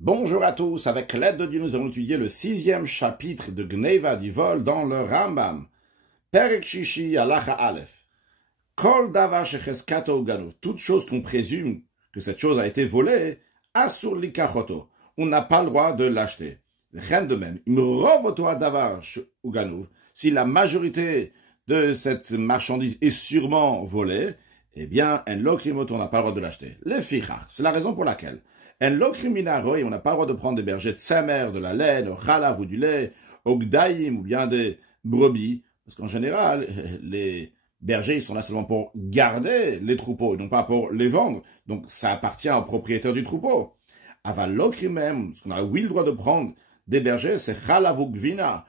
Bonjour à tous, avec l'aide de Dieu, nous allons étudier le 6e chapitre de Gneva du vol dans le Rambam. Perek Shishi Halacha Aleph. Kol davar shecheskato ganu. Toute chose qu'on présume que cette chose a été volée, asur likachoto. On n'a pas le droit de l'acheter. Rien de même. Imrovoto davar ganu. Si la majorité de cette marchandise est sûrement volée, eh bien, en lokrimoto, on n'a pas le droit de l'acheter. Le ficha, c'est la raison pour laquelle. En lokriminaro, on n'a pas le droit de prendre des bergers de tsamer, de la laine, au chalav ou du lait, au gdaïm ou bien des brebis. Parce qu'en général, les bergers, ils sont là seulement pour garder les troupeaux, non pas pour les vendre. Donc, ça appartient au propriétaire du troupeau. Aval lokrimem, ce qu'on a oui le droit de prendre des bergers, c'est chalav ou gvina,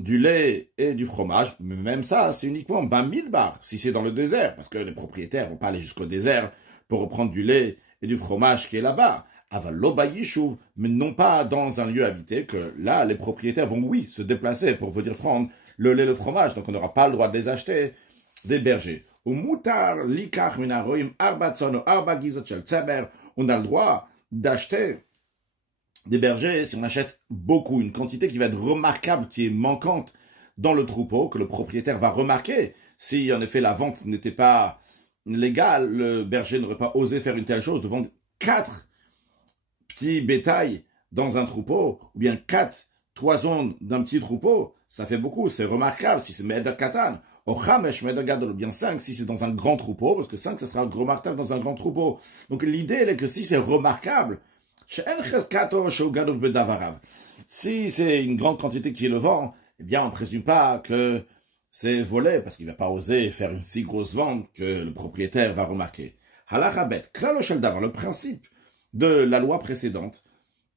du lait et du fromage. Mais même ça, c'est uniquement bamidbar, si c'est dans le désert. Parce que les propriétaires vont pas aller jusqu'au désert pour reprendre du lait et du fromage qui est là-bas. Aval lobayishuv, mais non pas dans un lieu habité, que là, les propriétaires vont, oui, se déplacer pour venir prendre le lait et le fromage. Donc, on n'aura pas le droit de les acheter des bergers. Ou mutar likach minaroim arbatson arba gizot shel tzamer. On a le droit d'acheter des bergers si on achète beaucoup, une quantité qui va être remarquable, qui est manquante dans le troupeau, que le propriétaire va remarquer. Si, en effet, la vente n'était pas légale, le berger n'aurait pas osé faire une telle chose, de vendre 4 petits bétails dans un troupeau, ou bien 4 toisons d'un petit troupeau, ça fait beaucoup, c'est remarquable, si c'est Meder Katan. Au Chamesh Meder Gadol, ou bien 5, si c'est dans un grand troupeau, parce que 5, ça sera remarquable dans un grand troupeau. Donc l'idée, elle est que si c'est remarquable, si c'est une grande quantité qui est le vent, eh bien, on ne présume pas que c'est volé, parce qu'il ne va pas oser faire une si grosse vente que le propriétaire va remarquer. Halacha bet, klalo shel davar, le principe de la loi précédente,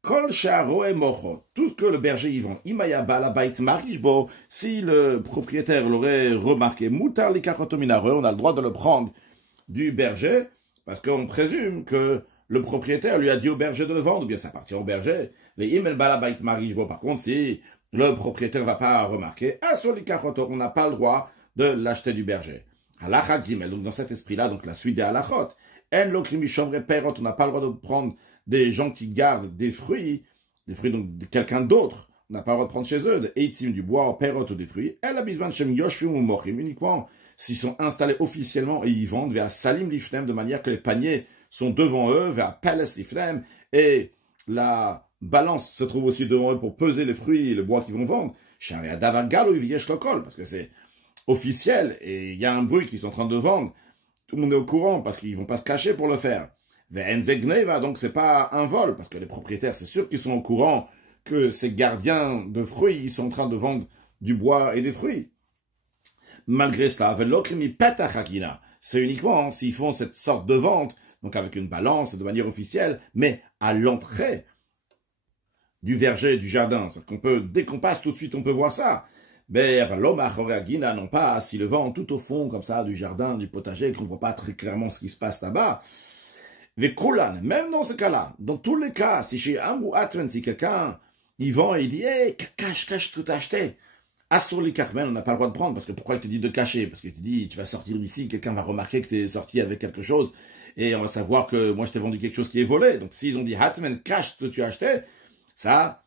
kol sha'roe mocho, tout ce que le berger y vend, imaya bala bait marishbo, si le propriétaire l'aurait remarqué, mutar likachoto minare, on a le droit de le prendre du berger, parce qu'on présume que le propriétaire lui a dit au berger de le vendre, ou bien ça appartient au berger. Les imel bala bait marishbo, par contre, si le propriétaire ne va pas remarquer, asur likachoto, on n'a pas le droit de l'acheter du berger. Halacha gimel, donc dans cet esprit-là, donc la suite des halachot, en lokrimi shomre perot, on n'a pas le droit de prendre des gens qui gardent des fruits donc de quelqu'un d'autre, on n'a pas le droit de prendre chez eux, de eitzim, du bois, perot ou des fruits, el abizman shem yoshvim ou mochim, uniquement s'ils sont installés officiellement et ils vendent vers salim lifnem, de manière que les paniers sont devant eux, vers palace lifnem, et la balance se trouve aussi devant eux pour peser les fruits et le bois qu'ils vont vendre, sharia davar ou viesh lokol, parce que c'est officiel, et il y a un bruit qu'ils sont en train de vendre, tout le monde est au courant, parce qu'ils ne vont pas se cacher pour le faire. Donc c'est pas un vol, parce que les propriétaires, c'est sûr qu'ils sont au courant que ces gardiens de fruits, ils sont en train de vendre du bois et des fruits. Malgré cela, c'est uniquement s'ils font cette sorte de vente, donc avec une balance de manière officielle, mais à l'entrée du verger, du jardin. Qu'on peut, dès qu'on passe tout de suite, on peut voir ça. Mais non pas si le vent tout au fond, comme ça, du jardin, du potager, qu'on ne voit pas très clairement ce qui se passe là-bas. Même dans ce cas-là, dans tous les cas, si chez Amou Atren, si quelqu'un, il vend et il dit, hey, cache tout acheté. Assur les Carmen, on n'a pas le droit de prendre, parce que pourquoi il te dit de cacher? Parce qu'il te dit, tu vas sortir d'ici, quelqu'un va remarquer que tu es sorti avec quelque chose, et on va savoir que moi je t'ai vendu quelque chose qui est volé. Donc s'ils ont dit, Hatmen, cache ce que tu as acheté, ça,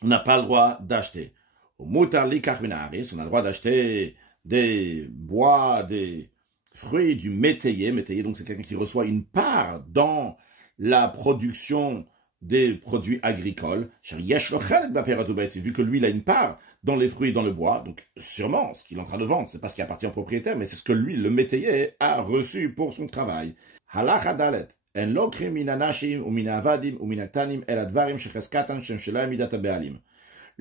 on n'a pas le droit d'acheter. Au Mutar li Carmenaris, on a le droit d'acheter des bois, des fruits, du métayer. Métayer, donc c'est quelqu'un qui reçoit une part dans la production des produits agricoles. Vu que lui, il a une part dans les fruits et dans le bois, donc sûrement, ce qu'il est en train de vendre, c'est pas ce qui appartient au propriétaire, mais c'est ce que lui, le métayer, a reçu pour son travail. Halacha dalet. En lokrim min anashim ou min avadim ou min aktanim el advarim shecheskatam shem shelaim midat habealim.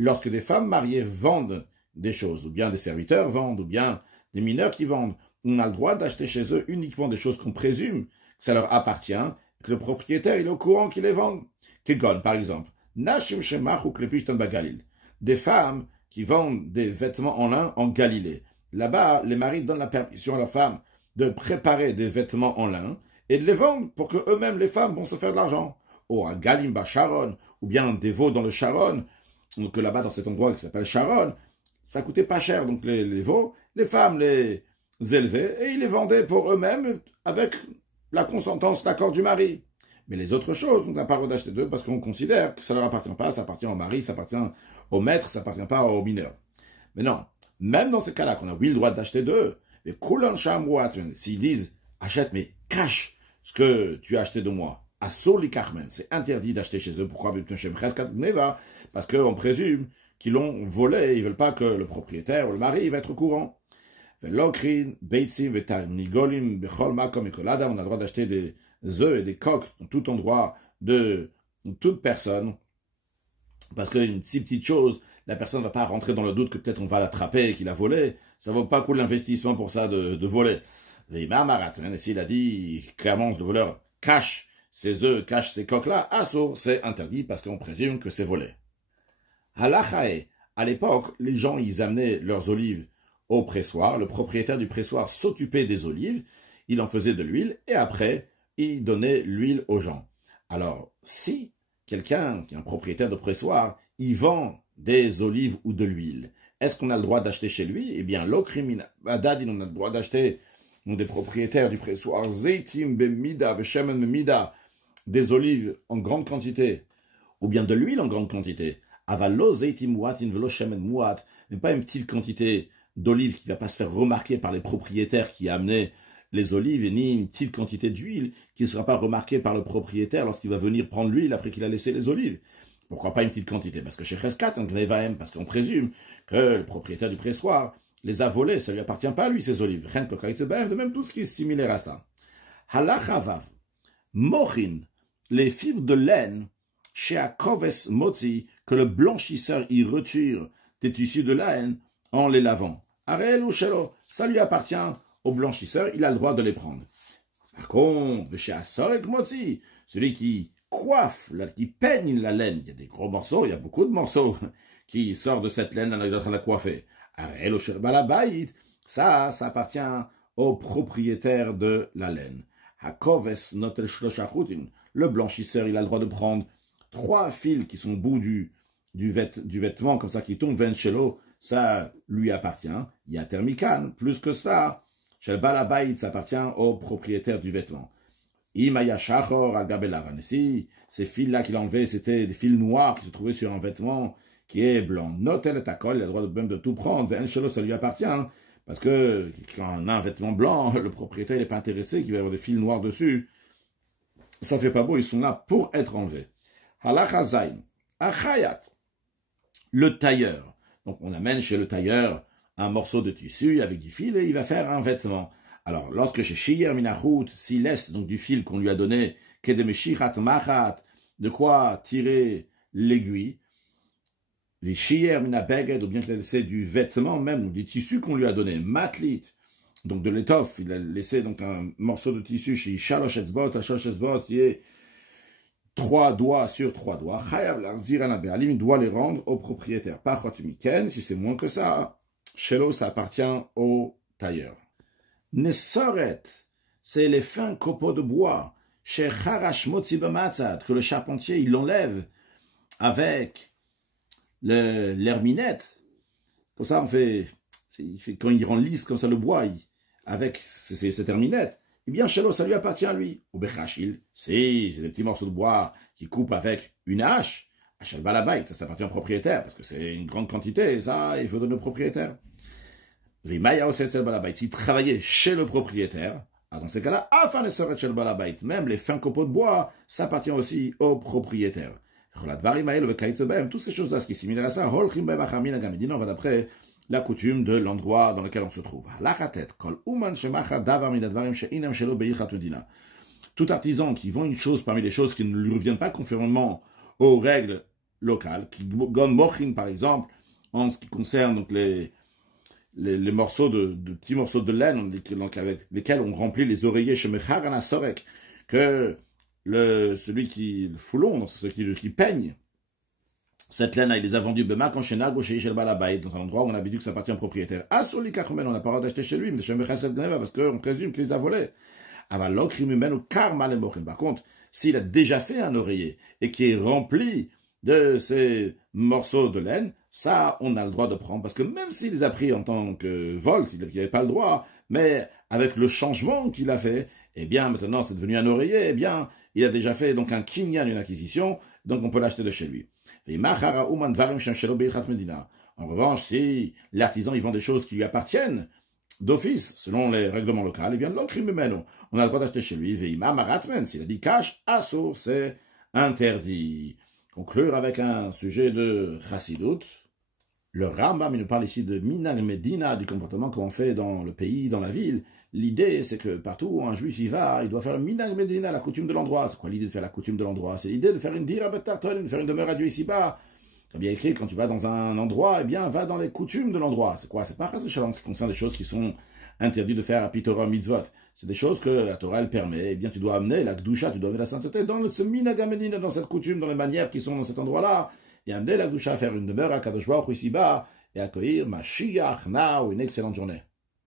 Lorsque des femmes mariées vendent des choses, ou bien des serviteurs vendent, ou bien des mineurs qui vendent, on a le droit d'acheter chez eux uniquement des choses qu'on présume que ça leur appartient, que le propriétaire il est au courant qu'ils les vendent. Kegon, par exemple, Nashim Shemach ou Klepishtan Bagalil. Des femmes qui vendent des vêtements en lin en Galilée. Là-bas, les maris donnent la permission à la femme de préparer des vêtements en lin et de les vendre pour que eux-mêmes, les femmes, vont se faire de l'argent. Ou un Galimba Sharon, ou bien des veaux dans le Sharon, donc là-bas, dans cet endroit qui s'appelle Sharon, ça coûtait pas cher. Donc les veaux, les femmes les élevaient et ils les vendaient pour eux-mêmes avec la consentance, l'accord du mari. Mais les autres choses, on n'a pas le droit d'acheter d'eux parce qu'on considère que ça ne leur appartient pas, ça appartient au mari, ça appartient au maître, ça appartient pas au mineur. Mais non, même dans ces cas-là, qu'on a oui le droit d'acheter d'eux, mais s'ils disent, achète, mais cache ce que tu as acheté de moi. C'est interdit d'acheter chez eux. Pourquoi? Parce qu'on présume qu'ils l'ont volé, ils ne veulent pas que le propriétaire ou le mari va être au courant. On a le droit d'acheter des œufs et des coqs dans tout endroit de toute personne. Parce qu'une si petite chose, la personne ne va pas rentrer dans le doute que peut-être on va l'attraper et qu'il a volé. Ça ne vaut pas coûter l'investissement pour ça de voler. Et s'il a dit clairement le voleur cache ces œufs, cache ces coqs-là, c'est interdit parce qu'on présume que c'est volé. Halachae, à l'époque, les gens, ils amenaient leurs olives au pressoir. Le propriétaire du pressoir s'occupait des olives, il en faisait de l'huile et après, il donnait l'huile aux gens. Alors, si quelqu'un qui est un propriétaire de pressoir, il vend des olives ou de l'huile, est-ce qu'on a le droit d'acheter chez lui? Eh bien, l'okrimina, Badad, on a le droit d'acheter des propriétaires du pressoir, Zeitim bemida, veshemen bemida, des olives en grande quantité, ou bien de l'huile en grande quantité. Avalo zeitim muatin velo shemen muat, mais pas une petite quantité d'olives qui ne va pas se faire remarquer par les propriétaires qui amenaient les olives, et ni une petite quantité d'huile qui ne sera pas remarquée par le propriétaire lorsqu'il va venir prendre l'huile après qu'il a laissé les olives. Pourquoi pas une petite quantité? Parce que chez Cheskat, parce qu'on présume que le propriétaire du pressoir les a volés, ça ne lui appartient pas à lui, ces olives. De même tout ce qui est similaire à ça. Halachavav, mochin, les fibres de laine, chez Akoves Motzi, que le blanchisseur y retire des tissus de laine en les lavant. Arel ou Shelo, ça lui appartient au blanchisseur, il a le droit de les prendre. Par contre, chez Asorek Motzi, celui qui coiffe, qui peigne la laine, il y a des gros morceaux, il y a beaucoup de morceaux qui sortent de cette laine, on est en train de la coiffer. Arel ou Shelo Balabait, ça appartient au propriétaire de la laine. Hakoves Notel Shloshachutin, le blanchisseur, il a le droit de prendre 3 fils qui sont au bout du vêtement, comme ça, qui tombent vers Shelo, ça lui appartient. Il y a Thermican, plus que ça. Chez le Balabait, ça appartient au propriétaire du vêtement. Imaya Shachor al Gabelavan. Ici, ces fils-là qu'il a enlevés, c'était des fils noirs qui se trouvaient sur un vêtement qui est blanc. Notel et Takol, il a le droit même de tout prendre. Vers Shelo, ça lui appartient. Parce que quand on a un vêtement blanc, le propriétaire n'est pas intéressé qu'il va y avoir des fils noirs dessus. Ça fait pas beau, ils sont là pour être enlevés. Halachazain, achayat, le tailleur. Donc on amène chez le tailleur un morceau de tissu avec du fil et il va faire un vêtement. Alors lorsque chez Shiyer Minachut, s'il laisse donc du fil qu'on lui a donné, kedemeshichat machat, de quoi tirer l'aiguille, les Shiyer Minabeged, ou bien qu'il a laissé du vêtement même, ou du tissu qu'on lui a donné, matlit, donc de l'étoffe, il a laissé donc un morceau de tissu chez Shalosh Etzbot, qui est 3 doigts sur 3 doigts, il doit les rendre au propriétaire. Par Chotumiken, si c'est moins que ça, Shelo, ça appartient au tailleur. Nesoret, c'est les fins copeaux de bois, chez Charash Motzibamatzat, que le charpentier, il l'enlève avec l'herminette. Comme ça, quand il rend lisse comme ça le bois, avec cette herminette, eh bien, Shelo, ça lui appartient à lui. Ou Bechachil, c'est des petits morceaux de bois qui coupent avec une hache. Hachel Balabait, ça appartient au propriétaire, parce que c'est une grande quantité, et ça, il faut donner au propriétaire. Rimaya Osetzel Balabait, s'il travaillait chez le propriétaire, dans ces cas-là, afin de se Shel Balabait, même les fins copeaux de bois, ça appartient aussi au propriétaire. Toutes ces choses-là, ce qui est similaire à ça, on va d'après la coutume de l'endroit dans lequel on se trouve. Tout artisan qui vend une chose parmi les choses qui ne lui reviennent pas conformément aux règles locales, qui gon mochin par exemple, en ce qui concerne donc les morceaux de petits morceaux de laine avec lesquels on remplit les oreillers chez Mecharana Sorek, que celui qui le foulon, celui qui peigne cette laine, il les a vendus dans un endroit où on avait dit que ça appartient au propriétaire. On n'a pas le droit d'acheter chez lui, parce qu'on présume qu'il les a volés. Par contre, s'il a déjà fait un oreiller et qui est rempli de ces morceaux de laine, ça, on a le droit de prendre, parce que même s'il les a pris en tant que vol, s'il n'avait pas le droit, mais avec le changement qu'il a fait, eh bien, maintenant, c'est devenu un oreiller, eh bien, il a déjà fait donc un kinyan, une acquisition, donc on peut l'acheter de chez lui. En revanche, si l'artisan il vend des choses qui lui appartiennent d'office, selon les règlements locaux, eh bien, on a le droit d'acheter chez lui. S'il a dit cash, asso, c'est interdit. Conclure avec un sujet de chassidut. Le Rambam, il nous parle ici de Minag Medina, du comportement qu'on fait dans le pays, dans la ville. L'idée, c'est que partout où un juif y va, il doit faire Minag Medina, la coutume de l'endroit. C'est quoi l'idée de faire la coutume de l'endroit? C'est l'idée de faire une dira betarton, de faire une demeure à Dieu ici-bas. C'est bien écrit, quand tu vas dans un endroit, eh bien, va dans les coutumes de l'endroit. C'est quoi? C'est pas Chas Shalom, ce qui concerne des choses qui sont interdites de faire à Pitora Mitzvot. C'est des choses que la Torah, elle permet. Eh bien, tu dois amener la Gdusha, tu dois amener la sainteté dans ce Minag Medina, dans cette coutume, dans les manières qui sont dans cet endroit-là. Et amener la Gdusha à faire une demeure à Kadosh Baruch Hu ici-bas et accueillir Mashiach now, une excellente journée.